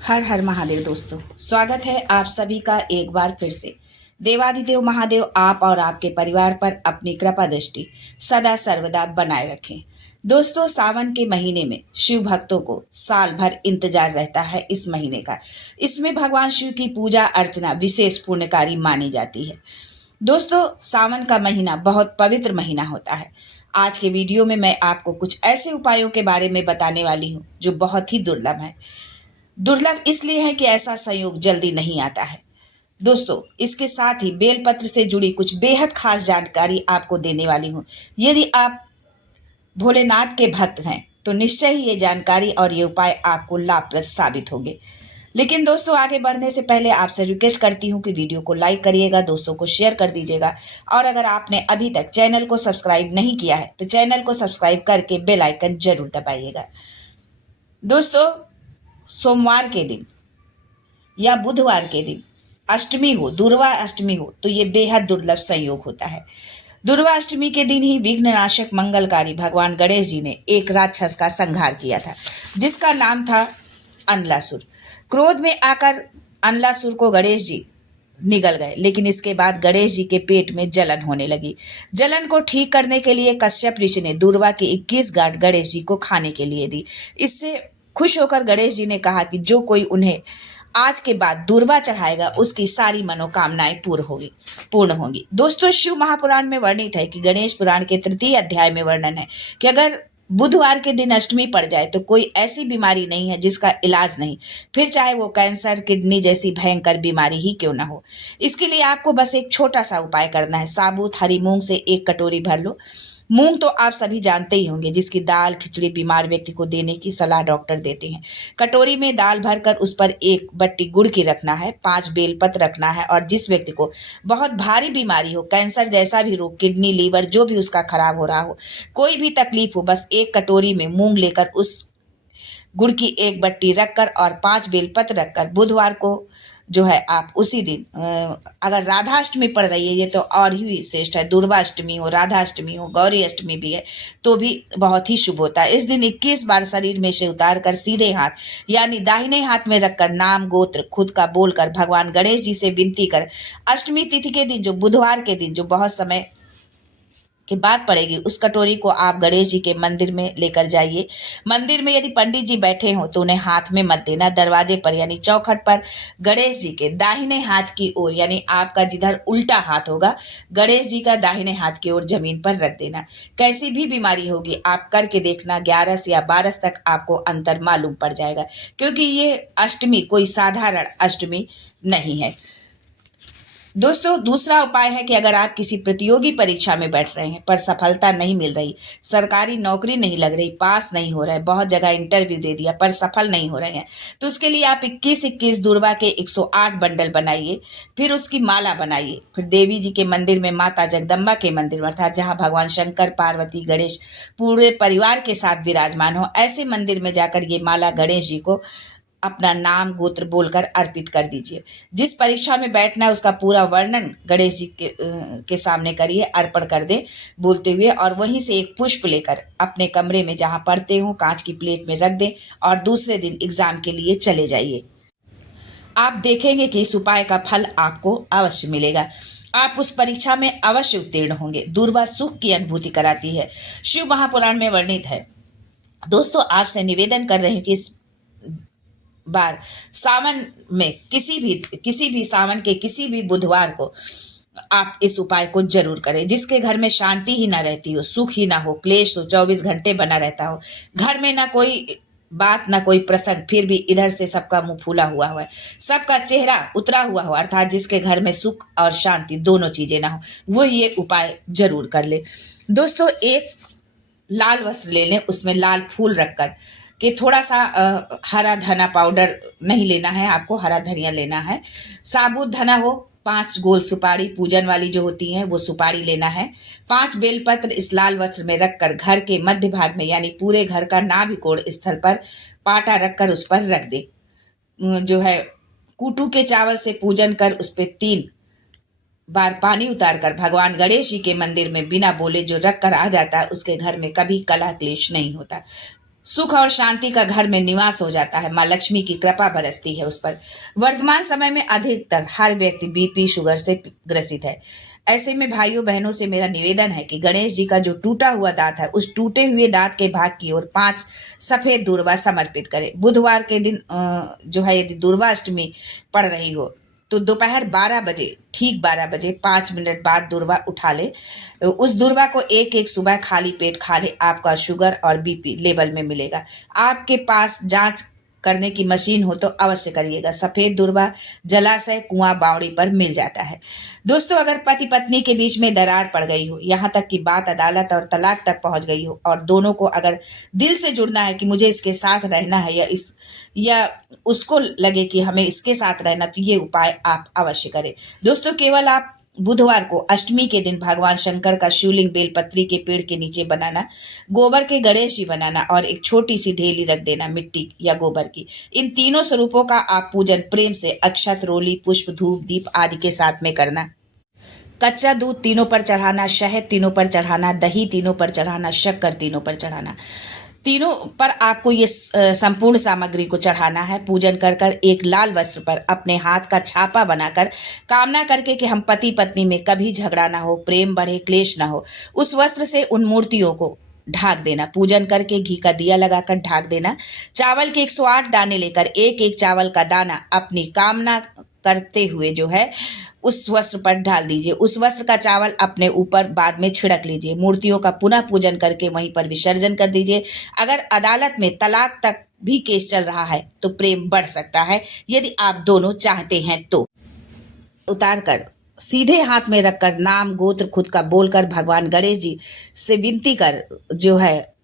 हर हर महादेव दोस्तों, स्वागत है आप सभी का एक बार फिर से। देवादिदेव महादेव आप और आपके परिवार पर अपनी कृपा दृष्टि सदा सर्वदा बनाए रखें। दोस्तों, सावन के महीने में शिव भक्तों को साल भर इंतजार रहता है इस महीने का। इसमें भगवान शिव की पूजा अर्चना विशेष पुण्यकारी मानी जाती है। दोस्तों, सावन का महीना बहुत पवित्र महीना होता है। आज के वीडियो में मैं आपको कुछ ऐसे उपायों के बारे में बताने वाली हूँ जो बहुत ही दुर्लभ है। दुर्लभ इसलिए है कि ऐसा संयोग जल्दी नहीं आता है। दोस्तों, इसके साथ ही बेलपत्र से जुड़ी कुछ बेहद खास जानकारी आपको देने वाली हूँ। यदि आप भोलेनाथ के भक्त हैं तो निश्चय ही ये जानकारी और ये उपाय आपको लाभप्रद साबित होंगे। लेकिन दोस्तों, आगे बढ़ने से पहले आपसे रिक्वेस्ट करती हूँ कि वीडियो को लाइक करिएगा, दोस्तों को शेयर कर दीजिएगा, और अगर आपने अभी तक चैनल को सब्सक्राइब नहीं किया है तो चैनल को सब्सक्राइब करके बेल आइकन जरूर दबाइएगा। दोस्तों, सोमवार के दिन या बुधवार के दिन अष्टमी हो, दुर्वा अष्टमी हो, तो ये बेहद दुर्लभ संयोग होता है। दुर्वा अष्टमी के दिन ही विघ्ननाशक मंगलकारी भगवान गणेश जी ने एक राक्षस का संहार किया था, जिसका नाम था अनलासुर। क्रोध में आकर अनलासुर को गणेश जी निगल गए, लेकिन इसके बाद गणेश जी के पेट में जलन होने लगी। जलन को ठीक करने के लिए कश्यप ऋषि ने दूर्वा की 21 गांठ गणेश जी को खाने के लिए दी। इससे खुश होकर गणेश जी ने कहा कि जो कोई उन्हें आज के बाद दूर्वा चढ़ाएगा उसकी सारी मनोकामनाएं पूर्ण होंगी। दोस्तों, शिव महापुराण में वर्णित है कि गणेश पुराण के 3 अध्याय में वर्णन है कि अगर बुधवार के दिन अष्टमी पड़ जाए तो कोई ऐसी बीमारी नहीं है जिसका इलाज नहीं, फिर चाहे वो कैंसर, किडनी जैसी भयंकर बीमारी ही क्यों ना हो। इसके लिए आपको बस एक छोटा सा उपाय करना है। साबुत हरी मूंग से 1 कटोरी भर लो। मूंग तो आप सभी जानते ही होंगे, जिसकी दाल खिचड़ी बीमार व्यक्ति को देने की सलाह डॉक्टर देते हैं। कटोरी में दाल भरकर उस पर 1 बट्टी गुड़ की रखना है, 5 बेलपत्र रखना है, और जिस व्यक्ति को बहुत भारी बीमारी हो, कैंसर जैसा भी रोग, किडनी, लीवर जो भी उसका खराब हो रहा हो, कोई भी तकलीफ हो, बस 1 कटोरी में मूंग लेकर उस गुड़ की 1 बट्टी रखकर और 5 बेलपत्र रखकर बुधवार को जो है आप उसी दिन, अगर राधा अष्टमी पड़ रही है ये तो और ही श्रेष्ठ है, दुर्गा अष्टमी हो, राधा अष्टमी हो, गौरी अष्टमी भी है तो भी बहुत ही शुभ होता है। इस दिन 21 बार शरीर में से उतार कर सीधे हाथ यानी दाहिने हाथ में रखकर नाम गोत्र खुद का बोलकर भगवान गणेश जी से विनती कर अष्टमी तिथि के दिन, जो बुधवार के दिन, जो बहुत समय की बात पड़ेगी, उस कटोरी को आप गणेश जी के मंदिर में लेकर जाइए। मंदिर में यदि पंडित जी बैठे हों तो उन्हें हाथ में मत देना, दरवाजे पर यानी चौखट पर गणेश जी के दाहिने हाथ की ओर, यानी आपका जिधर उल्टा हाथ होगा गणेश जी का दाहिने हाथ की ओर जमीन पर रख देना। कैसी भी बीमारी होगी आप करके देखना, 11 या 12 तक आपको अंतर मालूम पड़ जाएगा, क्योंकि ये अष्टमी कोई साधारण अष्टमी नहीं है। दोस्तों, दूसरा उपाय है कि अगर आप किसी प्रतियोगी परीक्षा में बैठ रहे हैं पर सफलता नहीं मिल रही, सरकारी नौकरी नहीं लग रही, पास नहीं हो रहा है, बहुत जगह इंटरव्यू दे दिया पर सफल नहीं हो रहे हैं, तो उसके लिए आप 21-21 दुर्वा के 108 बंडल बनाइए, फिर उसकी माला बनाइए, फिर देवी जी के मंदिर में, माता जगदम्बा के मंदिर में, अर्थात जहाँ भगवान शंकर, पार्वती, गणेश पूरे परिवार के साथ विराजमान हो, ऐसे मंदिर में जाकर ये माला गणेश जी को अपना नाम गोत्र बोलकर अर्पित कर दीजिए। जिस परीक्षा में बैठना है उसका पूरा वर्णन गणेश जी के सामने करिए, अर्पण कर दे बोलते हुए, और वहीं से एक पुष्प लेकर अपने कमरे में जहां पढ़ते हो कांच की प्लेट में रख दें और दूसरे दिन एग्जाम के लिए चले जाइए। आप देखेंगे कि इस उपाय का फल आपको अवश्य मिलेगा। आप उस परीक्षा में अवश्य उत्तीर्ण होंगे। दूर्वा सुख की अनुभूति कराती है, शिव महापुराण में वर्णित है। दोस्तों, आपसे निवेदन कर रहे हैं कि इस बार सावन में किसी भी सावन के किसी भी बुधवार को आप इस उपाय को जरूर करें। जिसके घर में शांति ही ना रहती हो, सुख ही ना हो, क्लेश हो 24 घंटे बना रहता हो, घर में ना कोई बात ना कोई प्रसंग, फिर भी इधर से सबका मुंह फूला हुआ है, सबका चेहरा उतरा हुआ हो, अर्थात जिसके घर में सुख और शांति दोनों चीजें ना हो, वो ये उपाय जरूर कर ले। दोस्तों, एक लाल वस्त्र ले लें, उसमें लाल फूल रखकर कि थोड़ा सा हरा धना पाउडर नहीं लेना है, आपको हरा धनिया लेना है। साबुत धना हो, 5 गोल सुपारी पूजन वाली जो होती है वो सुपारी लेना है। 5 बेलपत्र इस लाल वस्त्र में रखकर घर के मध्य भाग में यानी पूरे घर का नाभिकोण स्थल पर पाटा रखकर उस पर रख दे। जो है कूटू के चावल से पूजन कर उस पर 3 बार पानी उतारकर भगवान गणेश जी के मंदिर में बिना बोले जो रख कर आ जाता है उसके घर में कभी कलह क्लेश नहीं होता। सुख और शांति का घर में निवास हो जाता है। माँ लक्ष्मी की कृपा बरसती है उस पर। वर्तमान समय में अधिकतर हर व्यक्ति बीपी शुगर से ग्रसित है। ऐसे में भाइयों बहनों से मेरा निवेदन है कि गणेश जी का जो टूटा हुआ दांत है, उस टूटे हुए दांत के भाग की ओर 5 सफेद दूर्वा समर्पित करें। बुधवार के दिन जो है, यदि दुर्वा अष्टमी पड़ रही हो तो दोपहर 12 बजे, ठीक 12 बजे 5 मिनट बाद दुर्वा उठा ले। उस दुर्वा को एक एक सुबह खाली पेट खा ले। आपका शुगर और बीपी लेवल में मिलेगा। आपके पास जांच करने की मशीन हो तो अवश्य करिएगा। सफेद दुर्वा जलाशय, कुआं, बावड़ी पर मिल जाता है। दोस्तों, अगर पति पत्नी के बीच में दरार पड़ गई हो, यहाँ तक कि बात अदालत और तलाक तक पहुंच गई हो, और दोनों को अगर दिल से जुड़ना है कि मुझे इसके साथ रहना है, या उसको लगे कि हमें इसके साथ रहना, तो ये उपाय आप अवश्य करें। दोस्तों, केवल आप बुधवार को अष्टमी के दिन भगवान शंकर का शिवलिंग बेलपत्री के पेड़ के नीचे बनाना, गोबर के गणेश जी बनाना और एक छोटी सी ढेली रख देना मिट्टी या गोबर की। इन तीनों स्वरूपों का आप पूजन प्रेम से अक्षत, रोली, पुष्प, धूप, दीप आदि के साथ में करना। कच्चा दूध तीनों पर चढ़ाना, शहद तीनों पर चढ़ाना, दही तीनों पर चढ़ाना, शक्कर तीनों पर चढ़ाना। तीनों पर आपको ये संपूर्ण सामग्री को चढ़ाना है। पूजन कर कर एक लाल वस्त्र पर अपने हाथ का छापा बनाकर कामना करके कि हम पति पत्नी में कभी झगड़ा ना हो, प्रेम बढ़े, क्लेश ना हो, उस वस्त्र से उन मूर्तियों को ढाक देना। पूजन करके घी का दिया लगाकर ढाक देना। चावल के 108 दाने लेकर एक एक चावल का दाना अपनी कामना करते हुए जो है उस वस्त्र पर डाल दीजिए। उस वस्त्र का चावल अपने ऊपर बाद में छिड़क लीजिए। मूर्तियों का पुनः पूजन करके वहीं पर विसर्जन कर दीजिए। अगर अदालत में तलाक तक भी केस चल रहा है तो प्रेम बढ़ सकता है, यदि आप दोनों चाहते हैं तो। उतार कर सीधे हाथ में रखकर नाम गोत्र खुद का बोलकर भगवान गणेश जी से विनती कर जो है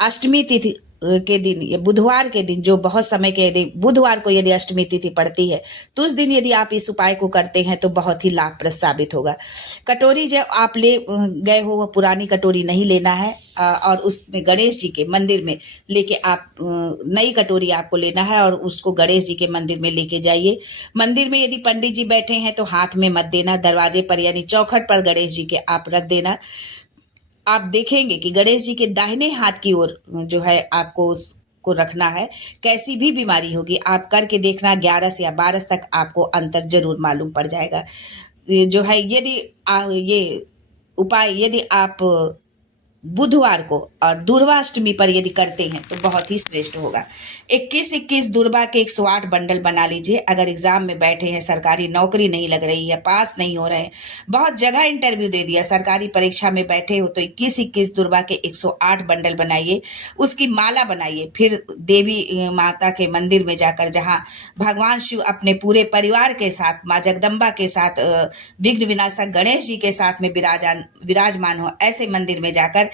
अष्टमी तिथि के दिन या बुधवार के दिन, जो बहुत समय के, यदि बुधवार को यदि अष्टमी तिथि पड़ती है तो उस दिन यदि आप इस उपाय को करते हैं तो बहुत ही लाभप्रद साबित होगा। कटोरी जो आप ले गए हो वह पुरानी कटोरी नहीं लेना है, और उसमें गणेश जी के मंदिर में लेके आप नई कटोरी आपको लेना है और उसको गणेश जी के मंदिर में लेके जाइए। मंदिर में यदि पंडित जी बैठे हैं तो हाथ में मत देना, दरवाजे पर यानी चौखट पर गणेश जी के आप रख देना। आप देखेंगे कि गणेश जी के दाहिने हाथ की ओर जो है आपको उसको रखना है। कैसी भी बीमारी होगी आप करके देखना, 11 से या 12 तक आपको अंतर जरूर मालूम पड़ जाएगा। जो है यदि ये उपाय यदि आप बुधवार को और दुर्वाष्टमी पर यदि करते हैं तो बहुत ही श्रेष्ठ होगा। 21-21 दुर्वा के 108 बंडल बना लीजिए। अगर एग्जाम में बैठे हैं, सरकारी नौकरी नहीं लग रही है, पास नहीं हो रहे हैं, बहुत जगह इंटरव्यू दे दिया, सरकारी परीक्षा में बैठे हो, तो 21-21 दुर्वा के 108 बंडल बनाइए, उसकी माला बनाइए। फिर देवी माता के मंदिर में जाकर, जहाँ भगवान शिव अपने पूरे परिवार के साथ, माँ जगदम्बा के साथ, विघ्न विनाशक गणेश जी के साथ में विराजमान हो, ऐसे मंदिर में जाकर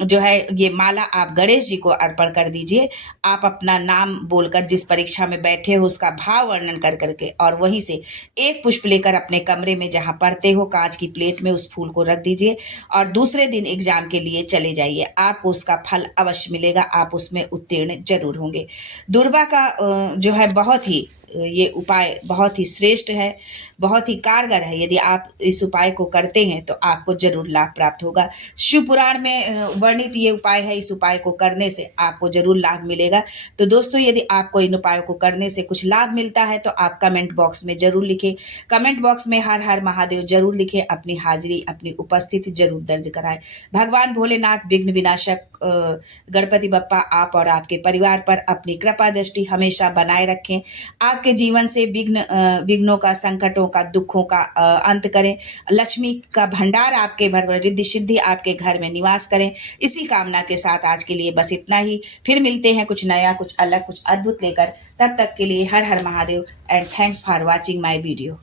जो है ये माला आप गणेश जी को अर्पण कर दीजिए। आप अपना नाम बोलकर, जिस परीक्षा में बैठे हो उसका भाव वर्णन कर करके, और वहीं से एक पुष्प लेकर अपने कमरे में जहां पढ़ते हो कांच की प्लेट में उस फूल को रख दीजिए और दूसरे दिन एग्जाम के लिए चले जाइए। आपको उसका फल अवश्य मिलेगा, आप उसमें उत्तीर्ण जरूर होंगे। दुर्वा का जो है बहुत ही ये उपाय बहुत ही श्रेष्ठ है, बहुत ही कारगर है। यदि आप इस उपाय को करते हैं तो आपको जरूर लाभ प्राप्त होगा। शिव पुराण में वर्णित ये उपाय है, इस उपाय को करने से आपको जरूर लाभ मिलेगा। तो दोस्तों, यदि आपको इन उपायों को करने से कुछ लाभ मिलता है तो आप कमेंट बॉक्स में जरूर लिखें। कमेंट बॉक्स में हर हर महादेव जरूर लिखें, अपनी हाजिरी, अपनी उपस्थिति जरूर दर्ज कराएं। भगवान भोलेनाथ विघ्न विनाशक गणपति बप्पा आप और आपके परिवार पर अपनी कृपा दृष्टि हमेशा बनाए रखें। आपके जीवन से विघ्नों का, संकटों का, दुखों का अंत करें। लक्ष्मी का भंडार आपके भर, रिद्धि सिद्धि आपके घर में निवास करें। इसी कामना के साथ आज के लिए बस इतना ही। फिर मिलते हैं कुछ नया, कुछ अलग, कुछ अद्भुत लेकर। तब तक के लिए हर हर Mahadev and thanks for watching my video.